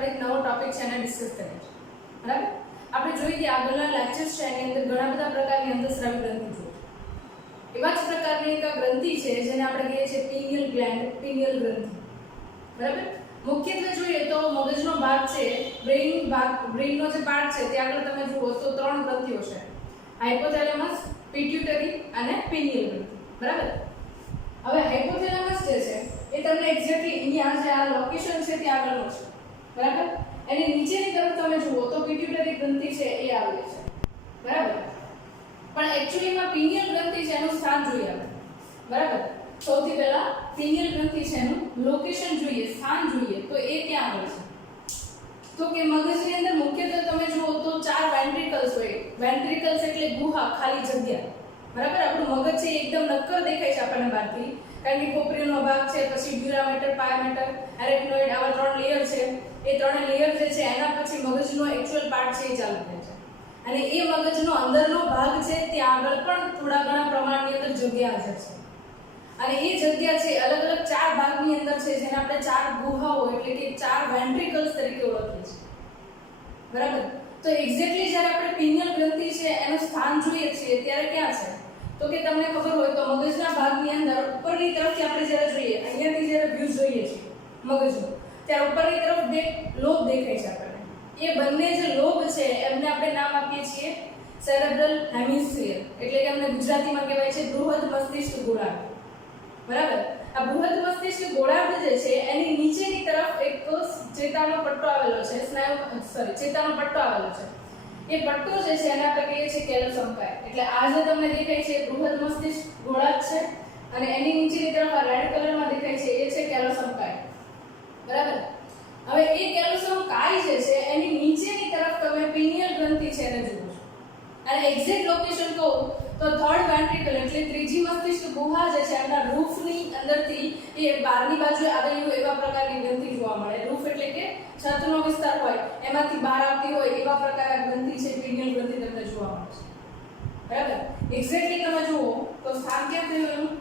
આપણે એક નવો ટોપિક છે એને ડિસ્કસ કરીએ છીએ. બરાબર? આપણે જોઈએ કે આગળના લેક્ચર્સ છે એની અંદર ઘણા બધા પ્રકારની અંતઃસ્રાવી ગ્રંથિ છે. એવા જ પ્રકારની એક ગ્રંથિ છે જેને આપણે કહીએ છીએ પિનિયલ ગ્લેન્ડ, પિનિયલ ગ્રંથિ. બરાબર? મુખ્યત્વે જોઈએ તો મગજનો ભાગ છે, બ્રેઇનનો જે પાર્ટ છે ત્યાં આગળ તમે જુઓ તો ત્રણ ગ્રંથિઓ છે: હાઇપોથેલેમસ, પિટ્યુટરી અને પિનિયલ ગ્રંથિ. બરાબર? હવે હાઇપોથેલેમસ જે છે એ તમને એક્ઝેક્ટલી અહીંયા જે આ લોકેશન છે ત્યાં આગળનો છે. બરાબર? એની નીચેની તરફ તમે જુઓ તો પિટ્યુટરી ગ્રંથિ છે એ આવેલી છે. બરાબર? પણ એક્ચ્યુઅલીમાં પિનિયલ ગ્રંથિ છે એનું સ્થાન જોઈએ આપણે. બરાબર? સૌથી પહેલા પિનિયલ ગ્રંથિ છે એનું લોકેશન જોઈએ, સ્થાન જોઈએ તો એ ક્યાં આવે છે? તો કે મગજની અંદર મુખ્યત્વે તમે જુઓ તો ચાર વેન્ટ્રિકલ્સ હોય. વેન્ટ્રિકલ્સ એટલે ગુહા, ખાલી જગ્યા. બરાબર? આપણું મગજ છે એકદમ નક્કર દેખાય છે આપણને બહારથી, કારણ કે કોપરીનો ભાગ છે, પછી ડ્યુરામેટર, પાયામેટર, એરેક્નોઇડ, આવા ત્રણ લેયર છે. એ ત્રણ લેયર જે છે એના પછી મગજનો એક્ચ્યુઅલ પાર્ટ છે એ ચાલુ થાય છે. અને એ મગજનો અંદરનો ભાગ છે ત્યાં આગળ પણ થોડા ઘણા પ્રમાણની અંદર જગ્યા હાજર છે. અને એ જગ્યા છે અલગ અલગ ચાર ભાગની અંદર છે જેને આપણે ચાર ગુહાઓ એટલે કે ચાર વેન્ટ્રિકલ્સ તરીકે ઓળખીએ છીએ. બરાબર? તો એક્ઝેક્ટલી જ્યારે આપણે પિનિયલ ગ્રંથિ છે એનું સ્થાન જોઈએ છીએ ત્યારે ક્યાં છે? તો કે તમને ખબર હોય તો મગજના ભાગની અંદર ઉપરની તરફથી આપણે જ્યારે જોઈએ, અહીંયાથી જ્યારે વ્યૂ જોઈએ છીએ મગજનો, ત્યારે ઉપરની તરફ બે લોબ દેખાય છે આપણને. એ બંને જે લોબ છે એમને આપણે નામ આપીએ છીએ સેરેબ્રલ હેમિસ્ફિયર, એટલે કે એમને ગુજરાતીમાં કહેવાય છે બૃહદ મસ્તિષ્ક ગોળાર્ધ. બરાબર? આ બૃહદ મસ્તિષ્ક ગોળાર્ધ જે છે એની નીચેની તરફ એક ચેતાનો પટ્ટો આવેલો છે, ચેતાનો પટ્ટો આવેલો છે. એ પટ્ટો જે છે એને આપણે કહીએ છીએ કેલોસમકાય. એટલે આ જે તમને દેખાય છે બૃહદ મસ્તિષ્ક ગોળાર્ધ છે અને એની નીચેની તરફ આ રેડ કલરમાં દેખાય છે એ છે કેલોસમકાય. બરાબર? હવે એ કેલોસમકાય જે છે એની નીચેની તરફ તમે પિનિયલ ગ્રંથિ છે એને જુઓ છો. અને એક્ઝેક્ટ લોકેશન કહું તો થર્ડ વેન્ટ્રિકલ એટલે ત્રીજી મસ્તિષ્ક ગુહા જે છે એના રૂફની અંદરથી એ બહારની બાજુએ આવેલી હોય એવા પ્રકારની ગ્રંથિ જોવા મળે. રૂફ એટલે કે છતનો વિસ્તાર હોય એમાંથી બહાર આવતી હોય એવા પ્રકારના ગ્રંથિ છે, પિનિયલ ગ્રંથિ તમને જોવા મળે છે. બરાબર? એક્ઝેક્ટલી તમે જુઓ તો સ્થાન ક્યાં થયું એનું?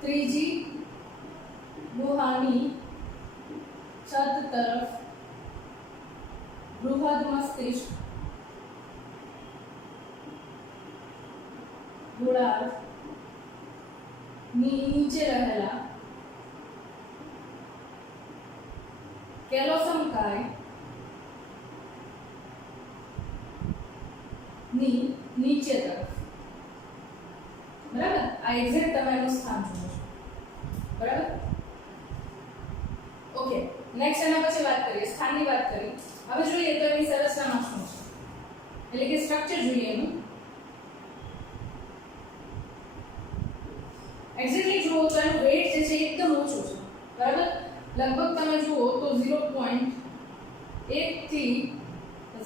ત્રીજી ગુહાની છત તરફ બૃહદ મસ્તિષ્ક ગોળાર્ધ ની નીચે રહેલા કેલોસમકાય ની નીચે તરફ. બરાબર? આ એક્ઝેક્ટ તમે એનું સ્થાન જુઓ છો. બરાબર? ઓકે, નેક્સ્ટ એના પછી વાત કરીએ, સ્થાનની વાત કરી. હવે જોઈએ તો એની સંરચનામાં શું છે, એટલે કે સ્ટ્રક્ચર જોઈએ એનું. એક્ઝેક્ટલી જુઓ તો એનું વેઇટ જે છે એકદમ ઓછું છે. બરાબર? લગભગ તમે જુઓ તો 0.1 થી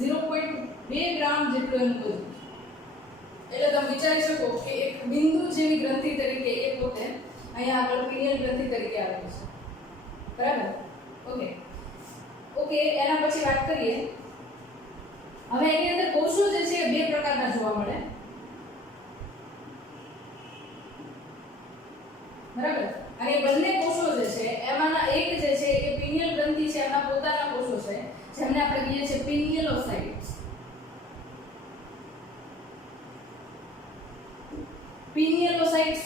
0.2 ગ્રામ જેટલું એનું વજન છે. એટલે તમે વિચારી શકો કે એક બિંદુ જેવી ગ્રંથિ તરીકે એ પોતે અહીંયા આગળ પિનિયલ ગ્રંથિ તરીકે આવેલી છે. બરાબર? ઓકે, એના પછી વાત કરીએ. હવે એની અંદર કોષો જે છે બે પ્રકારના જોવા મળે. બરાબર? અને બંને કોષો જે છે એમાંના એક જે છે એ પિનિયલ ગ્રંથિ છે એના પોતાના કોષો છે જેમને આપણે કહીએ છીએ પિનિયલોસાઇટ્સ. પિનિયલોસાઇટ્સ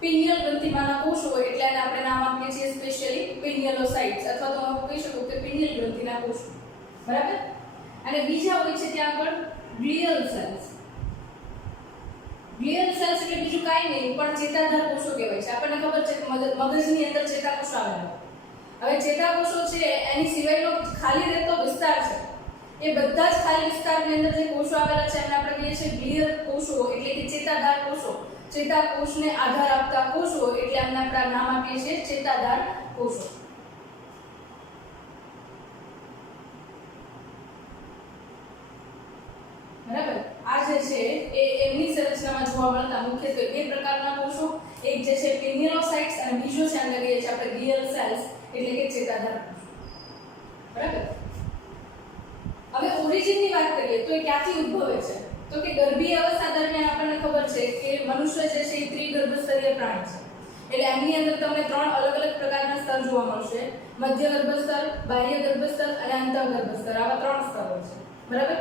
પિનિયલ ગ્રંથિમાંના કોષો એટલે એને આપણે નામ આપીએ છીએ સ્પેશિયલી પિનિયલોસાઇટ્સ, અથવા તો હું કહી શકું કે પિનિયલ ગ્રંથિના કોષો. બરાબર? અને બીજા હોય છે ત્યાં આગળ ગ્લિયલ સેલ્સ. ગ્લિયલ સેલ્સ એટલે બીજું કાંઈ નહીં પણ ચેતાધાર કોષો કહેવાય છે. આપણને ખબર છે કે મગજની અંદર ચેતાકોષો આવેલા. હવે ચેતાકોષો છે એની સિવાયનો ખાલી રહેતો વિસ્તાર છે એ બધા જ ખાલી વિસ્તારની અંદર જે કોષો આવેલા છે એમને આપણે કહીએ છીએ ગ્લિયલ કોષો, એટલે કે ચેતાધાર કોષો. ચેતાકોષને આધાર આપતા કોષો એટલે એમને આપણે નામ આપીએ છીએ ચેતાધાર કોષો. બરાબર? આ જે છે એ એમની સંરચનામાં જોવા મળતા મુખ્યત્વે બે પ્રકારના કોષો, એક જે છે પિનિયલોસાઇટ્સ અને બીજો છે આપણે કહીએ છીએ આપણે ગ્લિયલ સેલ્સ એટલે કે ચેતાધાર કોષો. બરાબર? હવે ઓરિજિનની વાત કરીએ તો એ ક્યાંથી ઉદ્ભવે છે? તો કે ગર્ભીય અવસ્થા દરમિયાન આપણને ખબર છે કે મનુષ્ય જે છે એ ત્રિગર્ભસ્તરીય પ્રાણી છે. એટલે એમની અંદર તમને 3 અલગ અલગ પ્રકારના સ્તર જોવા મળશે. મધ્ય ગર્ભ સ્તર, બાહ્ય ગર્ભ સ્તર અને અંતઃ ગર્ભ સ્તર. આવા 3 સ્તરો છે. બરાબર?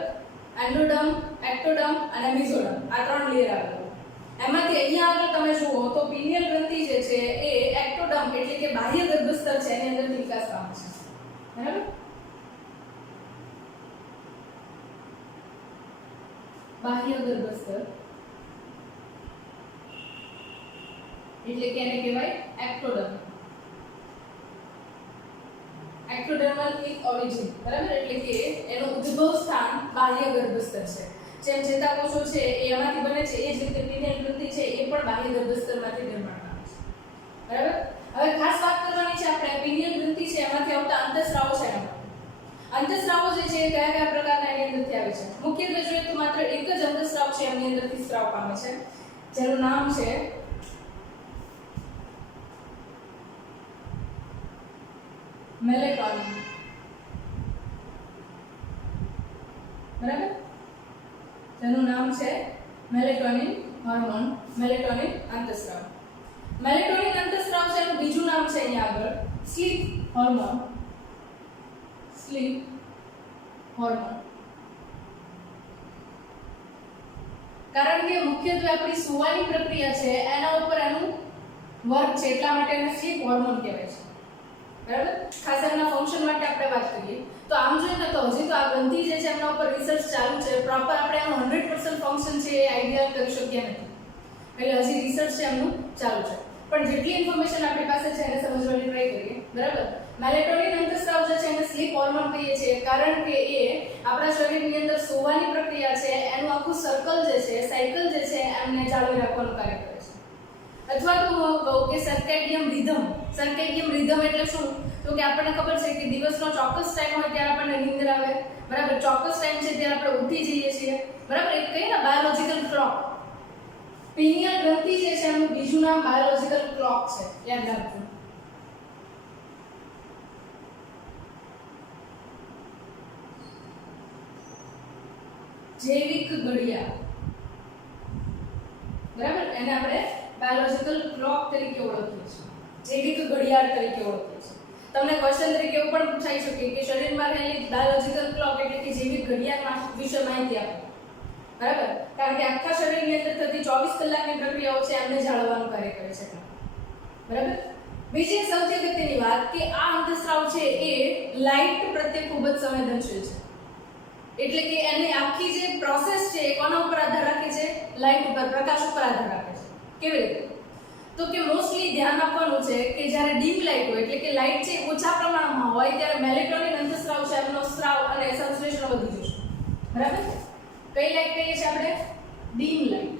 એન્ડોડર્મ, એક્ટોડર્મ અને મેસોડર્મ આ 3 લેયર આવે. એમાંથી અહીંયા આગળ તમે જુઓ તો પિનિયલ ગ્રંથિ જે છે એ એક્ટોડર્મ એટલે કે બાહ્ય ગર્ભ સ્તર છે એની અંદર વિકાસ પામે છે. બરાબર? બાહ્ય ગર્ભ સ્તર એટલે કે એને કહેવાય એક્ટોડર્મ. એક્ટોડર્મલ ઓરિજિન. બરાબર? એટલે કે એનું ઉદ્ભવ સ્થાન બાહ્ય ગર્ભ સ્તર છે. જેમ ચેતાકોષો છે એ એમાંથી બને છે એ જ રીતે પિનિયલ ગ્રંથિ છે એ પણ બાહ્ય ગર્ભ સ્તરમાંથી નિર્માણ પામે છે. બરાબર? હવે ખાસ વાત કરવાની છે આપણે પિનિયલ ગ્રંથિ છે એમાંથી આવતા અંતઃસ્રાવો છે એમાં. અંતઃસ્રાવો જે છે એ કયા કયા પ્રકારના એની અંદરથી આવે છે? મુખ્યત્વે જોઈએ તો માત્ર એક જ અંતઃસ્રાવ છે એની અંદરથી સ્રાવ પામે છે જેનું નામ છે મેલેટોનિન. બરાબર? જેનું નામ છે મેલેટોનિન હોર્મોન, મેલેટોનિન અંતઃસ્રાવ. મેલેટોનિન અંતઃસ્રાવ છે એનું બીજું નામ છે અહીંયા આગળ સ્લીપ હોર્મોન. Slip hormone. કારણ કે મુખ્યત્વે આપણી સુવાની પ્રક્રિયા છે એના ઉપર એનું વર્ક છે એટલા માટે એને સ્લીપ હોર્મોન કહેવાય છે. બરાબર? ખાસ એના ફંક્શન માટે આપણે વાત કરીએ તો આમ જોઈએ ને તો હજી તો આ ગ્રંથિ જે છે એના ઉપર રિસર્ચ ચાલુ છે. પ્રોપર આપણે એનું 100% ફંક્શન છે એ આઈડિયા કરી શકીએ નથી. એટલે હજી રિસર્ચ છે એમનું ચાલુ છે. પણ જેટલી ઇન્ફોર્મેશન આપણી પાસે છે એને સમજવાની ટ્રાય કરીએ. બરાબર? મેલેટોનિન અંતઃસ્રાવ જે છે એને સ્લીપ હોર્મોન કહીએ છીએ કારણ કે એ આપણા શરીરની અંદર સુવાની પ્રક્રિયા છે એનું આખું સર્કલ જે છે સાયકલ જે છે એમને જાળવી રાખવાનું કાર્ય કરે છે. અથવા તો હું કહું કે સર્કેડિયમ રિધમ. સર્કેડિયમ રિધમ એટલે શું? તો કે આપણને ખબર છે કે દિવસનો ચોક્કસ ટાઈમ હોય ત્યારે આપણને નીંદર આવે. બરાબર? ચોક્કસ ટાઈમ છે ત્યારે આપણે ઉઠી જઈએ છીએ. બરાબર? એક કહીએ ને બાયોલોજિકલ ક્લોક. પિનિયલ ગ્રંથિ જે છે એનું બીજું નામ બાયોલોજિકલ ક્લોક છે. યાદ રાખજો. જૈવિક ઘડિયાળ. બરાબર? એને આપણે બાયોલોજિકલ ક્લોક તરીકે ઓળખીએ છીએ. જૈવિક ઘડિયાળ તરીકે ઓળખીએ છીએ. તમને ક્વેશ્ચન તરીકે એવું પણ પૂછાઈ શકે કે શરીરમાં રહેલી બાયોલોજિકલ ક્લોક એટલે કે જૈવિક ઘડિયાળ વિશે માહિતી આપો. બરાબર? કારણ કે આખા શરીરની અંદર થતી 24 કલાકની પ્રક્રિયાઓ છે એમને જાળવવાનું કાર્ય કરે છે. બરાબર? બીજી સૌથી અગત્યની વાત કે આ અંતઃસ્રાવ છે એ લાઇટ પ્રત્યે ખૂબ જ સંવેદનશીલ છે. એટલે કે એની આખી જે પ્રોસેસ છે એ કોના ઉપર આધાર રાખે છે? લાઇટ ઉપર, પ્રકાશ ઉપર આધાર રાખે છે. કેવી રીતે? તો કે મોસ્ટલી ધ્યાન આપવાનું છે કે જ્યારે ડીમ લાઇટ હોય એટલે કે લાઇટ છે ઓછા પ્રમાણમાં હોય ત્યારે મેલેટોનિન અંતઃસ્રાવ છે એમનો સ્રાવ અને સંશ્લેષણ વધી જશે. બરાબર? કઈ લાઇટ કહીએ છીએ આપણે? Dim light.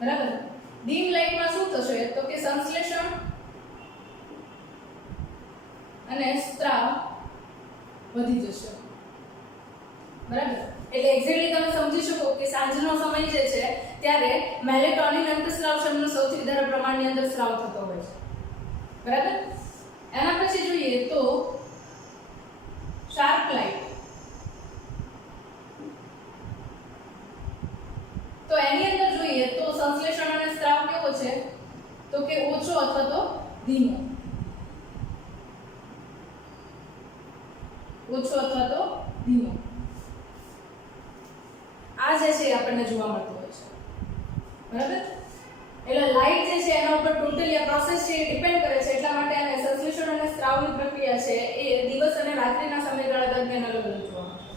બરાબર? ડીમ લાઇટમાં શું થશે તો કે સંશ્લેષણ અને સ્ત્રાવ વધી જશે. બરાબર? એટલે એક્ઝેક્ટલી તમે સમજી શકો કે સાંજનો સમય જે છે ત્યારે મેલેટોનિન અંતઃસ્રાવ શમનો સૌથી વધારે પ્રમાણની અંદર સ્રાવ થતો હોય છે. બરાબર? એના પછી જોઈએ તો શાર્પ લાઇટ. તો એની અંદર જોઈએ તો સંશ્લેષણ અને સ્ત્રાવ કેવો છે તો કે ઓછો અથવા તો ધીમો. ઓછો અથવા તો ધીમો. આ જે છે આપણને જોવા મળતું હોય છે. બરાબર? એટલે લાઇટ જે છે એના ઉપર ટોટલી આ પ્રોસેસ છે એ ડિપેન્ડ કરે છે એટલા માટે આને સંશ્લેષણ અને સ્ત્રાવની પ્રક્રિયા છે એ દિવસ અને રાત્રિના સમયગાળા દરમિયાન અલગ અલગ જોવા મળે.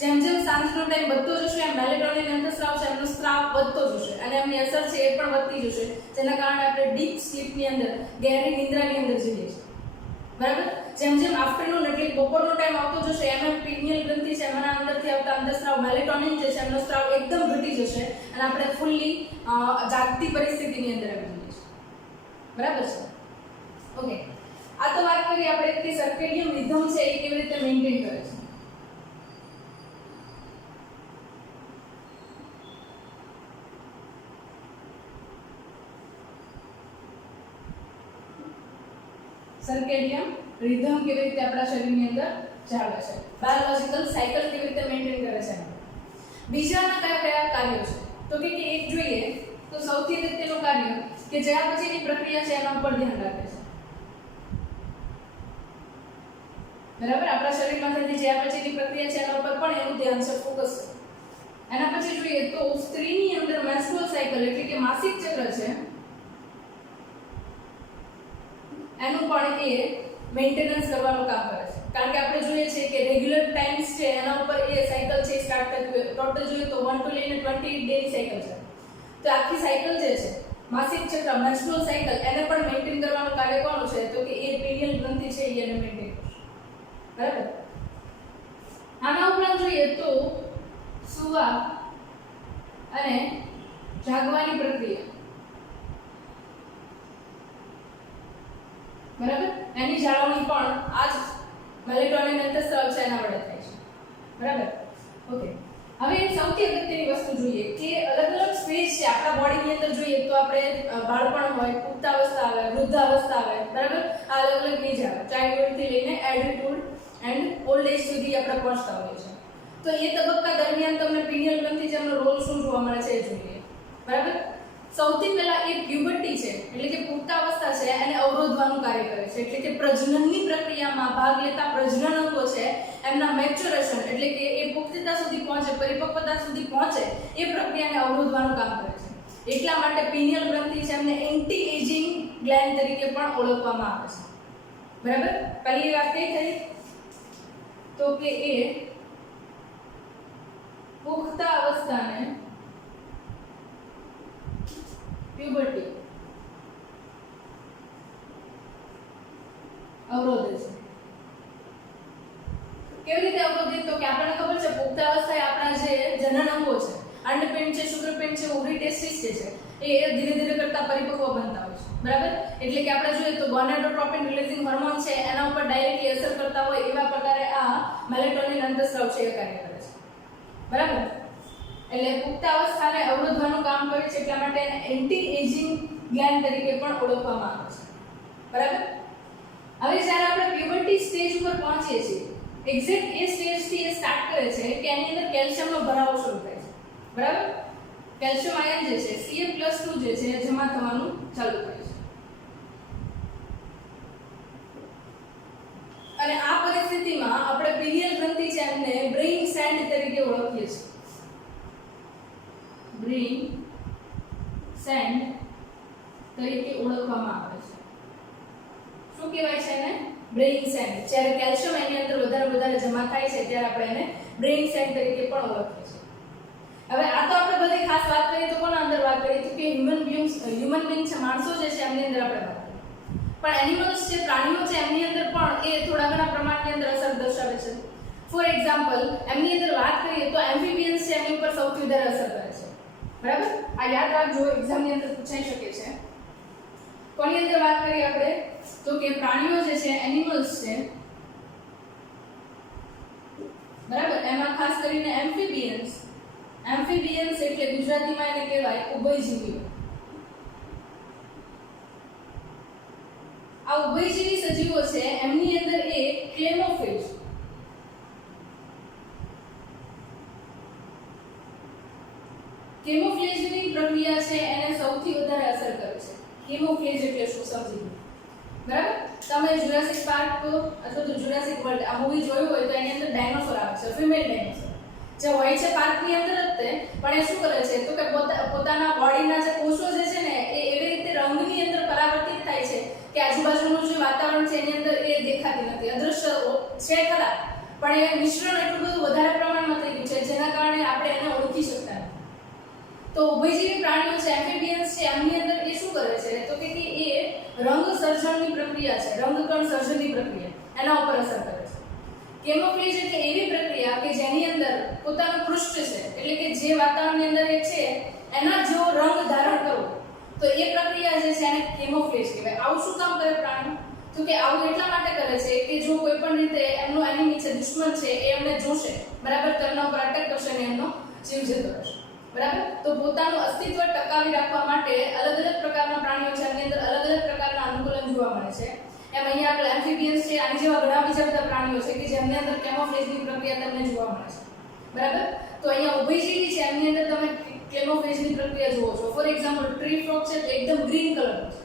જેમ જેમ સાંજનો ટાઈમ વધતો જશે એમ મેલેટોનિન અંતઃસ્રાવ છે એમનો સ્ત્રાવ વધતો જશે અને એમની અસર છે એ પણ વધતી જશે જેના કારણે આપણે ડીપ સ્લીપની અંદર ગહેરી નિંદ્રાની અંદર જઈએ છીએ. બરાબર? જેમ જેમ આફ્ટરનૂન એટલે બપોરનો ટાઈમ આવતો જશે એમ એમ પિનિયલ ગ્રંથિ છે એમના અંદરથી આવતા અંતઃસ્રાવ મેલેટોનિન જે છે એમનો સ્ત્રાવ એકદમ ઘટી જશે અને આપણે ફૂલ્લી જાગતી પરિસ્થિતિની અંદર આવી જઈએ છીએ. બરાબર છે? ઓકે. આ તો વાત કરી આપણે કે સર્કેડિયમ રિધમ છે એ કેવી રીતે મેન્ટેન કરે છે. સર્કેડિયમ રિધમ કેવી રીતે આપણા શરીરની અંદર ચાલે છે, બાયોલોજિકલ સાયકલ કેવી રીતે મેન્ટેન કરે છે. બીજાના કયા કયા કાર્યો છે તો કે એક જોઈએ તો સૌથી અગત્યનું કાર્ય કે ચયાપચયની પ્રક્રિયા છે એના ઉપર ધ્યાન રાખે છે. બરાબર, આપણા શરીરમાં થતી ચયાપચયની પ્રક્રિયા છે એના ઉપર પણ એનું ધ્યાન છે, ફોકસ છે. એના પછી જોઈએ તો સ્ત્રીની અંદર મેન્સ્ટ્રુઅલ સાયકલ એટલે કે માસિક ચક્ર છે એનું પણ એ મેન્ટેનન્સ કરવાનું કામ કરે છે. કારણ કે આપણે જોઈએ છે કે રેગ્યુલર ટાઈમ્સ છે એના ઉપર એ સાયકલ છે સ્ટાર્ટ થતી હોય. ટોટલ જોઈએ તો 1 to લઈને 28 ડે ની સાયકલ છે. તો આખી સાયકલ જે છે માસિક ચક્ર મેન્સ્ટ્રુઅલ સાયકલ એને પણ મેન્ટેન કરવાનું કાર્ય કોનું છે તો કે એ પિનિયલ ગ્રંથિ છે એને મેન્ટેન કરશે. બરાબર, આના ઉપરાંત જોઈએ તો સુવા અને જાગવાની પ્રક્રિયા, બરાબર, એની જાળવણી પણ આ જ મેલેટોનિન અંતઃસ્રાવ છે એના વડે થાય છે. બરાબર, ઓકે. હવે સૌથી અગત્યની વસ્તુ જોઈએ કે અલગ અલગ સ્ટેજ છે આપણા બોડીની અંદર. જોઈએ તો આપણે બાળપણ હોય, પુખ્તાવસ્થા આવે, વૃદ્ધાવસ્થા આવે, બરાબર, આ અલગ અલગ એજ આવે. ચાઇલ્ડહુડ થી લઈને એડલ્ટહુડ એન્ડ ઓલ્ડ એજ સુધી આપણે પહોંચતા હોઈએ છીએ. તો એ તબક્કા દરમિયાન તમને પિનિયલ ગ્રંથિ જેમનો રોલ શું જોવા મળે છે એ જોઈએ. બરાબર, સૌથી પહેલા એ પ્યુબર્ટી છે એટલે કે પુખ્તાવસ્થા છે એને અવરોધવાનું કાર્ય કરે છે. એટલે કે પ્રજનનની પ્રક્રિયામાં ભાગ લેતા પ્રજનન અંગો છે એમના મેચ્યોરેશન એટલે કે એ પુખ્તતા સુધી પહોંચે, પરિપક્વતા સુધી પહોંચે એ પ્રક્રિયાને અવરોધવાનું કામ કરે છે. એટલા માટે પિનિયલ ગ્રંથિ છે એમને એન્ટી એજિંગ ગ્લેન્ડ તરીકે પણ ઓળખવામાં આવે છે. બરાબર, પહેલી વાત કઈ થઈ તો કે એ પુખ્તાવસ્થાને પ્યુબર્ટી અવરોધે છે. કેવી રીતે અવરોધે તો કે આપણને ખબર છે પુખ્તાવસ્થાએ આપણા જે જનન અંગો છે, અંડપિંડ છે, શુક્રપિંડ છે, ઓવરી, ટેસ્ટિસ છે એ ધીરે ધીરે કરતા પરિપક્વ બનતા હોય છે. બરાબર, એટલે કે આપણે જોઈએ તો ગોનાડોટ્રોપિન રિલીઝિંગ હોર્મોન છે એના ઉપર ડાયરેક્ટલી અસર કરતા હોય એવા પ્રકારે આ મેલેટોનિન અંતઃસ્રાવ છે એ કાર્ય કરે છે. બરાબર, એટલે પુખ્તાવસ્થાને અવરોધવાનું કામ કરે છે એટલા માટે એને એન્ટી એજિંગ ગ્લેન્ડ તરીકે પણ ઓળખવામાં આવે છે. બરાબર, હવે જ્યારે આપણે પ્યુબર્ટી સ્ટેજ ઉપર પહોંચીએ છીએ એક્ઝેક્ટ એ સ્ટેજ થી એ સ્ટાર્ટ કરે છે કે એની અંદર કેલ્શિયમનો ભરાવો શરૂ થાય છે. બરાબર, કેલ્શિયમ આયન જે છે Ca+2 જે છે જમા થવાનું ચાલુ થાય છે. અને આ પરિસ્થિતિમાં આપણે પિનિયલ ગ્રંથિ છે એમને બ્રેઇન સેન્ડ તરીકે ઓળખીએ છીએ. બ્રેઇન સેન્ડ તરીકે ઓળખવામાં આવે છે. શું કહેવાય છે એને? Brain send. જ્યારે કેલ્શિયમ એની અંદર વધારે જમા થાય છે ત્યારે આપણે એને બ્રેઇન સેન્ડ તરીકે પણ ઓળખીએ છીએ. હવે આ તો આપણે બધી ખાસ વાત કરીએ તો કોના અંદર વાત કરીએ તો કે હ્યુમન બીંગ છે, માણસો જે છે એમની અંદર આપણે વાત કરીએ. પણ એનિમલ્સ છે, પ્રાણીઓ છે એમની અંદર પણ એ થોડા ઘણા પ્રમાણની અંદર અસર દર્શાવે છે. ફોર એક્ઝામ્પલ એમની અંદર વાત કરીએ તો એમ્ફિબિયન્સ છે એમની ઉપર સૌથી વધારે અસર કરે છે. બરાબર, આ યાદ રાખજો, એક્ઝામની અંદર પૂછાઈ શકે છે. કોની અંદર વાત કરીએ આપણે તો કે પ્રાણીઓ જે છે એનિમલ્સ છે, બરાબર, એમાં ખાસ કરીને એમ્ફિબિયન્સ એટલે ગુજરાતીમાં એને કહેવાય ઉભયજીવીઓ. આ ઉભયજીવી સજીવો છે એમની અંદર એક ક્લેમોફેજ કેમોફ્લેજની પ્રક્રિયા છે એને સૌથી વધારે અસર કરે છે. કેમોફ્લેજ એટલે શું સમજી લો. બરાબર, તમે જુરાસિક પાર્ક અથવા તો જુરાસિક વર્લ્ડ આ મૂવી જોયું હોય તો એની અંદર ડાયનોસોર આવે છે, ફિમેલ ડાયનોસોર જે હોય છે પાર્કની અંદર જ તે, પણ એ શું કરે છે તો કે પોતાના બોડીના જે કોષો જે છે ને એ એવી રીતે રંગની અંદર પરાવર્તિત થાય છે કે આજુબાજુનું જે વાતાવરણ છે એની અંદર એ દેખાતી નથી, અદૃશ્ય છે ખરા, પણ એ મિશ્રણ એટલું બધું વધારે પ્રમાણમાં થઈ ગયું છે જેના કારણે આપણે એને ઓળખી શકતા નથી. તો ઉભયજીવી પ્રાણીઓ છે એમ્ફિબિયન્સ છે એમની અંદર એ શું કરે છે તો કે એ રંગ સર્જનની પ્રક્રિયા છે, રંગકણ સર્જનની પ્રક્રિયા એના ઉપર અસર કરે છે. કેમોફ્લેજ એટલે એવી પ્રક્રિયા કે જેની અંદર પોતાનું પૃષ્ઠ છે એટલે કે જે વાતાવરણની અંદર એ છે એના જેવો રંગ ધારણ કરવો, તો એ પ્રક્રિયા જે છે એને કેમોફ્લેજ કહેવાય. આવું શું કામ કરે પ્રાણી તો કે આવું એટલા માટે કરે છે કે જો કોઈ પણ રીતે એમનો એનિમી છે, દુશ્મન છે એ એમને જોશે, બરાબર, તો એમના ઉપર અટેક કરશે અને એમનો જીવ જતો રહેશે. બરાબર, તો પોતાનું અસ્તિત્વ ટકાવી રાખવા માટે અલગ અલગ પ્રકારના પ્રાણીઓ છે એમની અંદર અલગ અલગ પ્રકારના અનુકૂલન જોવા મળે છે. એમ અહીંયા આપણે એમ્ફિબિયન્સ છે આની જેવા ઘણા બીજા બધા પ્રાણીઓ છે કે જેમની અંદર કેમોફ્લેજની પ્રક્રિયા તમને જોવા મળે છે. બરાબર, તો અહીંયા ઉભયજીવી છે એમની અંદર તમે કેમોફ્લેજની પ્રક્રિયા જુઓ છો. ફોર એક્ઝામ્પલ ટ્રી ફ્રોગ છે તો એકદમ ગ્રીન કલરનો છે,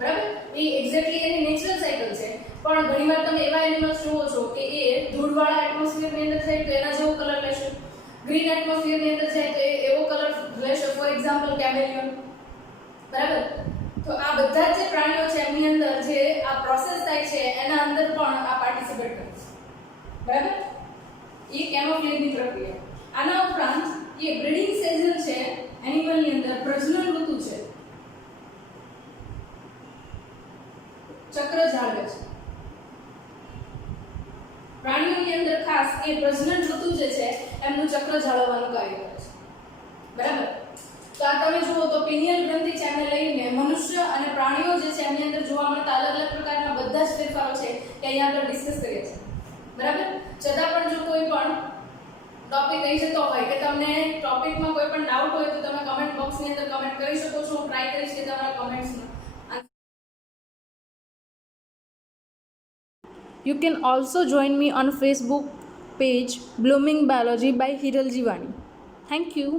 બરાબર? એ એક્ઝેક્ટલી એની નેચરલ સાયકલ છે. પણ ઘણીવાર તમે એવા એનિમલ્સ જુઓ છો કે એ ધૂળવાળા એટમોસ્ફિયરની અંદર જાય તો એના જેવો કલર લેશે, ગ્રીન એટમોસ્ફિયરની અંદર જાય તો એવો કલર લેશે. ફોર એક્ઝામ્પલ કેમેલિયન, બરાબર? તો આ બધા જે પ્રાણીઓ છે એમની અંદર જે આ પ્રોસેસ થાય છે એના અંદર પણ આ પાર્ટિસિપેટ કરે છે, બરાબર? એ કેમોફ્લેજની પ્રક્રિયા. આના ઉપરાંત એ બ્રીડિંગ સિઝન છે એનિમલની અંદર, પ્રજનન ઋતુ છે, ચક્ર જાળવે છે. પ્રાણીઓની અંદર ખાસ એ પ્રજનન ઋતુ જે છે એમનું ચક્ર જાળવવાનું કાર્ય કરે છે, બરાબર? તો આ તમે જુઓ તો પિનિયલ ગ્રંથિ છે એને લઈને મનુષ્ય અને પ્રાણીઓ જે છે એમની અંદર જોવા મળતા અલગ અલગ પ્રકારના બધા જ ફેરફારો છે કે અહીંયા આપણે ડિસ્કસ કરીએ છીએ, બરાબર? છતાં પણ જો કોઈ પણ ટોપિક રહી જતો હોય કે તમને ટોપિકમાં કોઈ પણ ડાઉટ હોય તો તમે કમેન્ટ બોક્સની અંદર કમેન્ટ કરી શકો છો. હું ટ્રાય કરીશ કે તમારા કમેન્ટ્સનો. You can also join me on Facebook page Blooming Biology by Hiral Jiwani. Thank you.